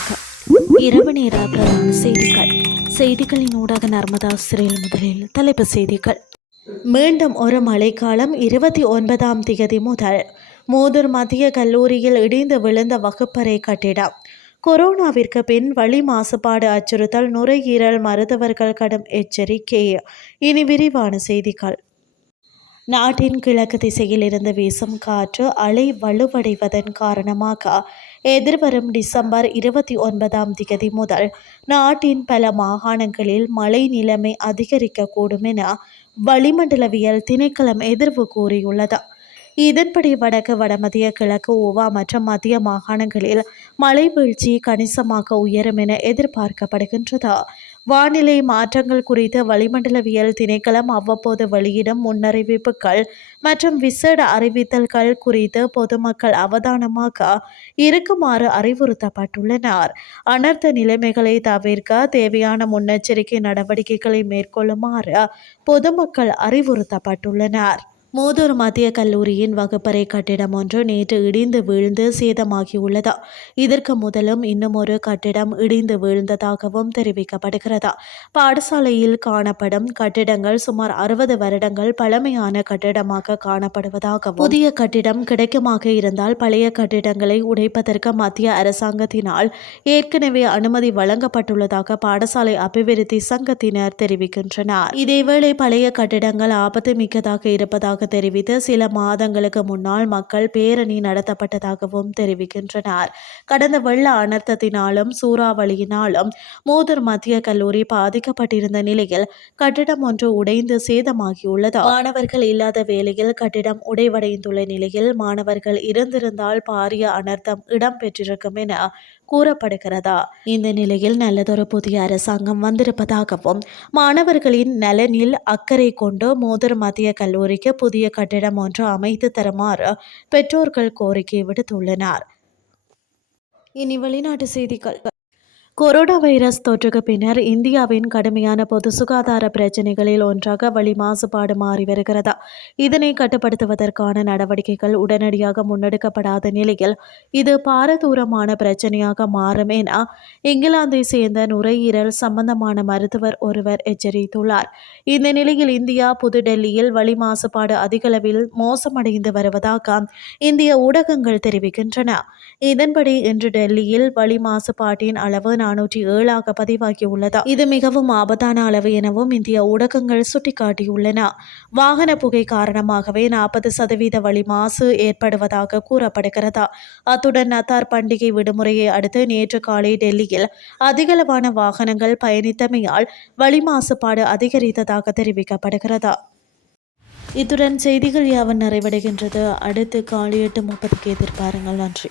வணக்கம் இரவு நேர பிரதான செய்திகள். செய்திகளின் ஊடாக நர்மதா சிறையில் முதலில் தலைப்பு செய்திகள். மீண்டும் ஒரு மழைக்காலம் இருபத்தி ஒன்பதாம் திகதி முதல் மூதூர் மத்திய கல்லூரியில் இடிந்து விழுந்த வகுப்பறை கட்டிடம். கொரோனாவிற்கு பின் வழி மாசுபாடு அச்சுறுத்தல் நுரையீரல் மருத்துவர்கள் கடும் எச்சரிக்கை. இனி விரிவான செய்திகள். நாட்டின் கிழக்கு திசையில் இருந்து வீசும் காற்று அலை வலுவடைவதன் காரணமாக எதிர்வரும் டிசம்பர் இருபத்தி ஒன்பதாம் திகதி முதல் நாட்டின் பல மாகாணங்களில் மழை நிலைமை அதிகரிக்கக்கூடும் என வளிமண்டலவியல் திணைக்களம் எதிர்வு கூறியுள்ளது. இதன்படி வடக்கு வடமத்திய கிழக்கு ஓவா மற்றும் மத்திய மாகாணங்களில் மழை வீழ்ச்சி கணிசமாக உயரும் என எதிர்பார்க்கப்படுகின்றது. வானிலை மாற்றங்கள் குறித்து வளிமண்டலவியல் திணைக்களம் அவ்வப்போது வெளியிடும் முன்னறிவிப்புகள் மற்றும் விசேட அறிவித்தல்கள் குறித்து பொதுமக்கள் அவதானமாக இருக்குமாறு அறிவுறுத்தப்பட்டுள்ளனர். அனர்த்த நிலைமைகளை தவிர்க்க தேவையான முன்னெச்சரிக்கை நடவடிக்கைகளை மேற்கொள்ளுமாறு பொதுமக்கள் அறிவுறுத்தப்பட்டுள்ளனர். மூதூர் மத்திய கல்லூரியின் வகுப்பறை கட்டிடம் ஒன்று நேற்று இடிந்து வீழ்ந்து சேதமாகியுள்ளதா? இதற்கு முதலும் இன்னுமொரு கட்டிடம் இடிந்து வீழ்ந்ததாகவும் தெரிவிக்கப்படுகிறதா? பாடசாலையில் காணப்படும் கட்டிடங்கள் சுமார் அறுபது வருடங்கள் பழமையான கட்டிடமாக காணப்படுவதாக புதிய கட்டிடம் கிடைக்குமாக இருந்தால் பழைய கட்டிடங்களை உடைப்பதற்கு மத்திய அரசாங்கத்தினால் ஏற்கனவே அனுமதி வழங்கப்பட்டுள்ளதாக பாடசாலை அபிவிருத்தி சங்கத்தினர் தெரிவிக்கின்றனர். இதேவேளை பழைய கட்டிடங்கள் ஆபத்து மிக்கதாக இருப்பதாக இருப்பதாக தெரிவித்து சில மாதங்களுக்கு முன்னால் மக்கள் பேரணி நடத்தப்பட்டதாகவும் தெரிவிக்கின்றனர். கடந்த வெள்ள அனர்த்தத்தினாலும் சூறாவளியினாலும் மூதூர் மத்திய கல்லூரி பாதிக்கப்பட்டிருந்த நிலையில் கட்டிடம் ஒன்று உடைந்து சேதமாகியுள்ளது. மாணவர்கள் இல்லாத வேளையில் கட்டிடம் உடைவடைந்துள்ள நிலையில் மாணவர்கள் இருந்திருந்தால் பாரிய அனர்த்தம் இடம்பெற்றிருக்கும் என கூறப்படுகிறதா? இந்த நிலையில் நல்லதொரு புதிய அரசாங்கம் வந்திருப்பதாகவும் மாணவர்களின் நலனில் அக்கறை கொண்டு மோதர் மத்திய கல்லூரிக்கு புதிய கட்டிடம் ஒன்று அமைத்து தருமாறு பெற்றோர்கள் கோரிக்கை விடுத்துள்ளனர். இனி வெளிநாட்டு செய்திகள். கொரோனா வைரஸ் தொற்றுக்கு பின்னர் இந்தியாவின் கடுமையான பொது சுகாதார பிரச்சினைகளில் ஒன்றாக வழி மாசுபாடு மாறி வருகிறது? இதனை கட்டுப்படுத்துவதற்கான நடவடிக்கைகள் உடனடியாக முன்னெடுக்கப்படாத நிலையில் இது பாரதூரமான பிரச்சனையாக மாறும் என இங்கிலாந்தை சேர்ந்த நுரையீரல் சம்பந்தமான மருத்துவர் ஒருவர் எச்சரித்துள்ளார். இந்த நிலையில் இந்தியா புதுடெல்லியில் வழி மாசுபாடு அதிகளவில் மோசமடைந்து வருவதாக இந்திய ஊடகங்கள் தெரிவிக்கின்றன. இதன்படி இன்று டெல்லியில் வழி மாசுபாட்டின் அளவு நானூற்றி ஏழாக பதிவாகியுள்ளது? இது மிகவும் ஆபத்தான அளவு எனவும் இந்திய ஊடகங்கள் சுட்டிக்காட்டியுள்ளன. வாகன புகை காரணமாகவே நாற்பது சதவீத வழி மாசு ஏற்படுவதாக கூறப்படுகிறது? அத்துடன் நத்தார் பண்டிகை விடுமுறையை அடுத்து நேற்று காலை டெல்லியில் அதிகளவான வாகனங்கள் பயணித்தமையால் வழி மாசுபாடு அதிகரித்ததாக தெரிவிக்கப்படுகிறது? இத்துடன் செய்திகள் யாவன் நிறைவடைகின்றது. அடுத்து காலை எட்டு முப்பதுக்கு எதிர்பாருங்கள். நன்றி.